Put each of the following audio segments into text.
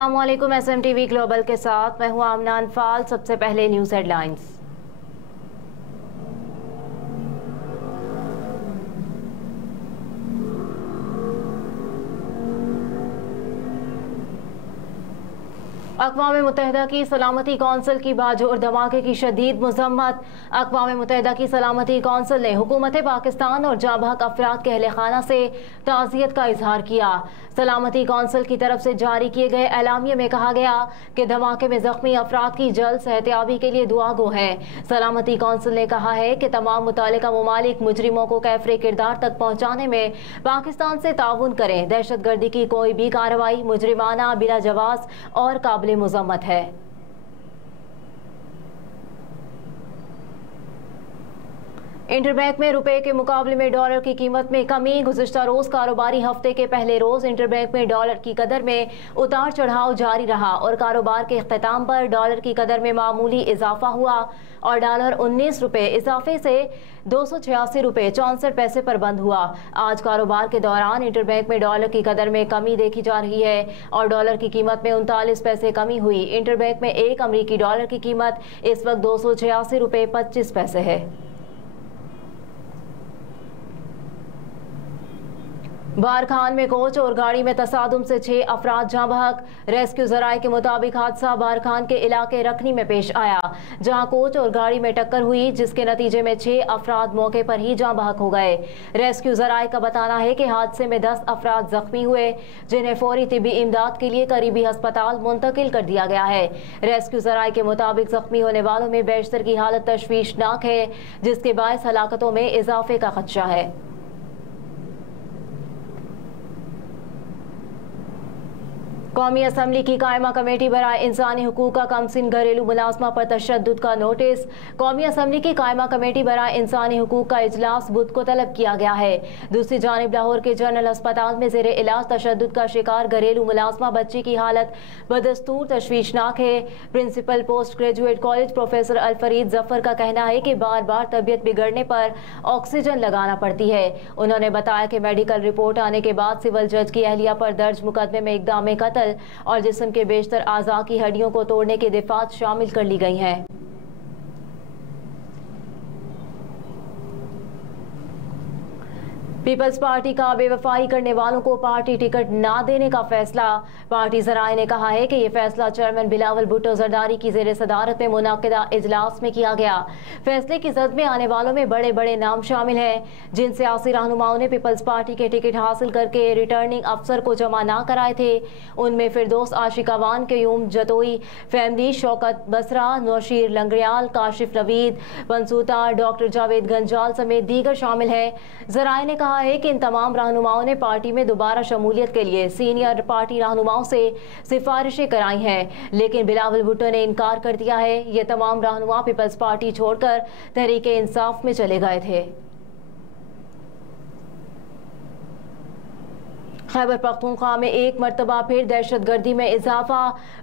अस्सलामुअलैकुम SMTV global के साथ मैं हूं आमना अनफाल। सबसे पहले न्यूज़ हेडलाइंस। अक़वाम मुत्तहिदा की सलामती कौंसिल की बाजोर धमाके की शदीद मज़म्मत। अक़वाम मुत्तहिदा की सलामती कौंसिल ने हुकूमत पाकिस्तान और जाबाक अफराद के अहले खाना से ताज़ियत का इजहार किया। सलामती कौंसिल की तरफ से जारी किए गए एलामिये में कहा गया कि धमाके में जख्मी अफराद की जल्द सेहतियाबी के लिए दुआ गो है। सलामती कौंसिल ने कहा है कि तमाम मुतालिका ममालिक मुजरिमों को कैफरे किरदार तक पहुँचाने में पाकिस्तान से ताउन करें। दहशत गर्दी की कोई भी कार्रवाई मुजरिमाना, बिला जवाज़ और काबिल मुज़म्मत है। इंटरबैंक में रुपए के मुकाबले में डॉलर की कीमत में कमी। गुज़िश्ता रोज कारोबारी हफ्ते के पहले रोज इंटरबैंक में डॉलर की कदर में उतार चढ़ाव जारी रहा और कारोबार के इख्तिताम पर डॉलर की कदर में मामूली इजाफा हुआ और डॉलर 19 रुपये इजाफे से 286 रुपये 64 पैसे पर बंद हुआ। आज कारोबार के दौरान इंटरबैंक में डॉलर की कदर में कमी देखी जा रही है और डॉलर की कीमत में 39 पैसे कमी हुई। इंटरबैंक में एक अमरीकी डॉलर की कीमत इस वक्त 286 रुपये 25 पैसे है। बारखान में कोच और गाड़ी में तसादुम से 6 अफराद जाँ बहक। रेस्क्यू जराये के मुताबिक हादसा बारखान के इलाके रखनी में पेश आया, जहां कोच और गाड़ी में टक्कर हुई, जिसके नतीजे में 6 अफराद मौके पर ही जाँ बहक हो गए। रेस्क्यू जराये का बताना है कि हादसे में 10 अफराद जख्मी हुए, जिन्हें फौरी तिब्बी इमदाद के लिए करीबी अस्पताल मुंतकिल कर दिया गया है। रेस्क्यू जराये के मुताबिक जख्मी होने वालों में बेशतर की हालत तशवीशनाक है, जिसके बायस हलाकतों में इजाफे का खदशा है। कौमी असम्बली की कायमा कमेटी बराए इंसानी हुकूक का कमसिन घरेलू मुलाजमा पर तशद्दुद का नोटिस। कौमी असम्बली की कायमा कमेटी बराए इंसानी हुकूक का इजलास बुध को तलब किया गया है। दूसरी जानिब लाहौर के जनरल अस्पताल में ज़ेरे इलाज तशद्दुद का शिकार घरेलू मुलाजमा बच्ची की हालत बदस्तूर तशवीशनाक है। Principal post graduate college professor Alfareed Zafar का कहना है कि बार बार तबीयत बिगड़ने पर ऑक्सीजन लगाना पड़ती है। उन्होंने बताया कि मेडिकल रिपोर्ट आने के बाद सिविल जज की अहलिया पर दर्ज मुकदमे में इक़दाम कत्ल और जिस्म के बेशतर आज़ा की हड्डियों को तोड़ने की दफात शामिल कर ली गई हैं। पीपल्स पार्टी का बेवफाई करने वालों को पार्टी टिकट ना देने का फैसला। पार्टी जराये ने कहा है कि यह फैसला चेयरमैन बिलावल भुट्टो जरदारी की ज़ेरे सदारत में मुनाकिदा इजलास में किया गया। फैसले की जद में आने वालों में बड़े बड़े नाम शामिल हैं, जिन सियासी रहनुमाओं ने पीपल्स पार्टी के टिकट हासिल करके रिटर्निंग अफसर को जमा ना कराए थे। उनमें फिरदौस आशिकावान, क्यूम जतोई फैमिली, शौकत बसरा, नौशीर लंगड़ियाल, काशिफ नवीद पंसूता, डॉक्टर जावेद गंजाल समेत दीगर शामिल हैं। जराये ने कहा है कि इन तमाम रहनुमाओं ने पार्टी में दोबारा शमूलियत के लिए सीनियर पार्टी रहनुमाओं से सिफारिशें कराई हैं, लेकिन बिलावल भुट्टो ने इनकार कर दिया है। ये तमाम रहनुमा पीपल्स पार्टी छोड़कर तहरीके इंसाफ में चले गए थे। खैबर पख्तूनख्वा में एक मरतबा फिर दहशत गर्दी में इजाफा।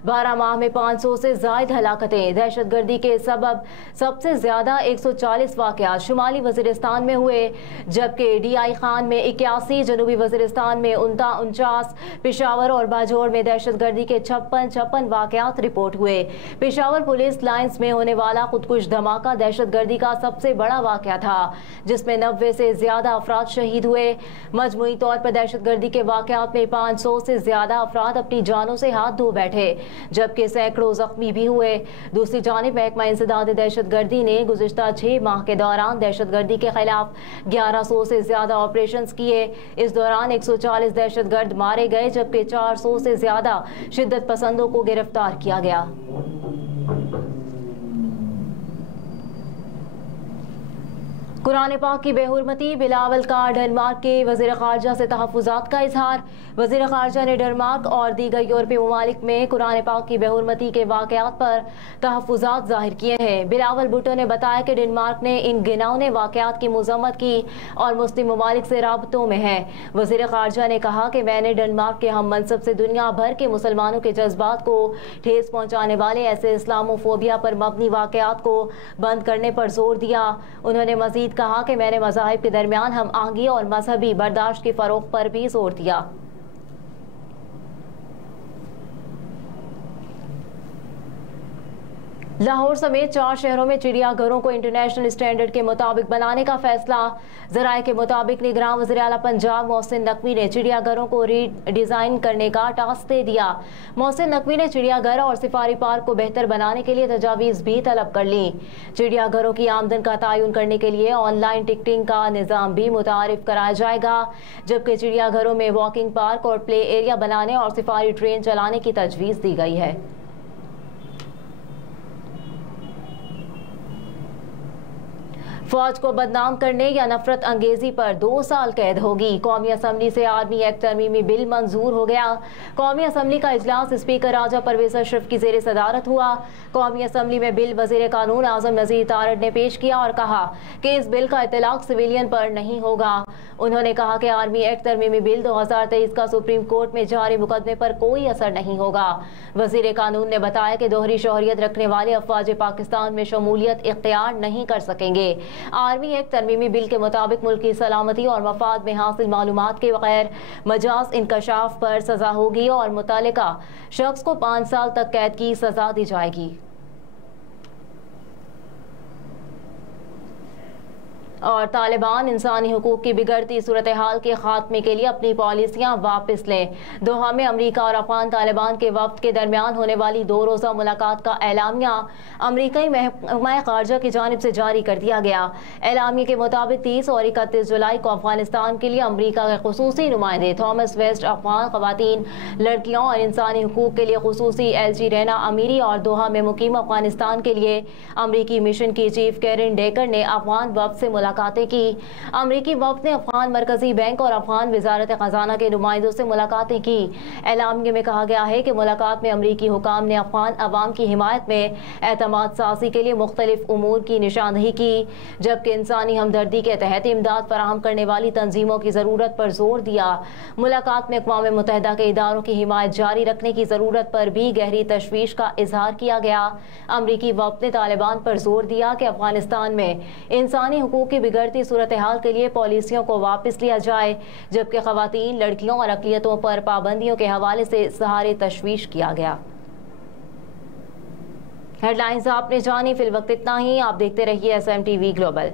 12 माह में 500 से जायद हलाकतें। दहशत गर्दी के सबब सबसे ज्यादा 140 वाक़यात शुमाली वज़ीरिस्तान में हुए, जबकि DI खान में 81, जनूबी वज़ीरिस्तान में 49, पेशावर और बाजौर में दहशत गर्दी के 56 वाक़यात रिपोर्ट हुए। पेशावर पुलिस लाइन्स में होने वाला खुदकुश धमाका दहशत गर्दी का सबसे बड़ा वाक़या था, जिसमें 90 से ज्यादा अफराद शहीद हुए। मजमूई तौर पर दहशत गर्दी के वाक़यात में 500 से ज्यादा अफराद अपनी जानों से हाथ धो बैठे, जबकि सैकड़ों जख्मी भी हुए। दूसरी जानिब महकमा इंसदाद दहशत गर्दी ने गुज़िश्ता 6 माह के दौरान दहशत गर्दी के खिलाफ 1100 से ज्यादा ऑपरेशंस किए। इस दौरान 140 दहशत गर्द मारे गए, जबकि 400 से ज्यादा शिद्दत पसंदों को गिरफ्तार किया गया। कुरान पाक की बेहुरमती। बिलावल का डेनमार्क के वज़ीर ख़ारजा से तहफ़्फ़ुज़ात का इजहार। वज़ीर ख़ारजा ने डेनमार्क और दीगर यूरोपीय ममालिक में कुरान पाक की बेहुरमती के वाक़यात पर तहफ़्फ़ुज़ात ज़ाहिर किए हैं। बिलावल भुट्टो ने बताया कि डेनमार्क ने इन घिनौने वाक़यात की मज़म्मत की और मुस्लिम ममालिक से राबतों में है। वज़ीर ख़ारजा ने कहा कि मैंने डेनमार्क के हम मनसब से दुनिया भर के मुसलमानों के जज्बात को ठेस पहुँचाने वाले ऐसे इस्लामोफोबिया पर मबनी वाक़यात को बंद करने पर जोर दिया। उन्होंने मज़ीद कहा कि मैंने मज़ाहिब के दरमियान हम आहंगी और मजहबी बर्दाश्त की फ़रोग़ पर भी जोर दिया। लाहौर समेत 4 शहरों में चिड़ियाघरों को इंटरनेशनल स्टैंडर्ड के मुताबिक बनाने का फैसला। जराये के मुताबिक निगरान वज़ीर आला पंजाब मोहसिन नकवी ने चिड़ियाघरों को रीडिज़ाइन करने का टास्क दे दिया। मोहसिन नकवी ने चिड़ियाघर और सफारी पार्क को बेहतर बनाने के लिए तजावीज़ भी तलब कर ली। चिड़ियाघरों की आमदन का तयन करने के लिए ऑनलाइन टिकटिंग का निज़ाम भी मुतारिफ कराया जाएगा, जबकि चिड़ियाघरों में वॉकिंग पार्क और प्ले एरिया बनाने और सफारी ट्रेन चलाने की तजवीज़ दी गई है। फौज को बदनाम करने या नफरत अंगेजी पर 2 साल कैद होगी। कौमी असम्बली से आर्मी एक्ट तरमीमी बिल मंजूर हो गया। कौमी असम्बली का इजलास स्पीकर राजा परवेज अशरफ की जेर सदारत हुआ। कौमी असम्बली में बिल वजीर कानून आजम नज़ीर तारड़ ने पेश किया और कहा कि इस बिल का इतलाक सिविलियन पर नहीं होगा। उन्होंने कहा कि आर्मी एक्ट तरमीमी बिल 2023 का सुप्रीम कोर्ट में जारी मुकदमे पर कोई असर नहीं होगा। वजीर कानून ने बताया कि दोहरी शोहरियत रखने वाले अफवाज पाकिस्तान में शमूलियत इख्तियार नहीं कर सकेंगे। आर्मी एक्ट तरमीमी बिल के मुताबिक मुल्क की सलामती और मफाद में हासिल मालूमात के बगैर मजाज इंकशाफ पर सजा होगी और मुतल्लिका शख्स को 5 साल तक कैद की सजा दी जाएगी। और तालिबान इंसानी हुकूक की बिगड़ती सूरत हाल के खात्मे के लिए अपनी पॉलिसियां वापस लें। दोहा में अमरीका और अफगान तालिबान के वफ्द के दरमियान होने वाली 2 रोज़ा मुलाकात का एलामिया अमरीकी महकमा खारजा की जानिब से जारी कर दिया गया। एलामिया के मुताबिक 30 और 31 जुलाई को अफगानिस्तान के लिए अमरीका के खुसूसी नुमाइंदे थॉमस वेस्ट अफगान खवातीन, लड़कियों और इंसानी हुकूक के लिए खुसूसी एलजी रैना अमीरी और दोहा में मुकीम अफगानिस्तान के लिए अमरीकी मिशन की चीफ कैरन डेकर ने अफगान वफ्द से मुलाकातें की। अमरीकी वफ्द ने अफगान मरकजी बैंक और अफगान वजारत खजाना के नुमाइंदों से मुलाकातें की। एलामिया में कहा गया है कि मुलाकात में अमरीकी हुकाम ने अफगान अवाम की हिमायत में एतमाद साजी के लिए मुख्तलिफ उमूर की निशानदही की, जबकि इंसानी हमदर्दी के तहत इमदाद फराहम करने वाली तंजीमों की ज़रूरत पर जोर दिया। मुलाकात में अक़वाम मुत्तहिदा के इदारों की हिमायत जारी रखने की ज़रूरत पर भी गहरी तशवीश का इजहार किया गया। अमरीकी वफ्द ने तालिबान पर जोर दिया कि अफगानिस्तान में इंसानी हुकूक की बिगड़ती सूरत हाल के लिए पॉलिसियों को वापस लिया जाए, जबकि खवातीन, लड़कियों और अक़लियतों पर पाबंदियों के हवाले से सहारे तशवीश किया गया। हेडलाइंस आपने जानी। फिल वक्त इतना ही। आप देखते रहिए SMTV ग्लोबल।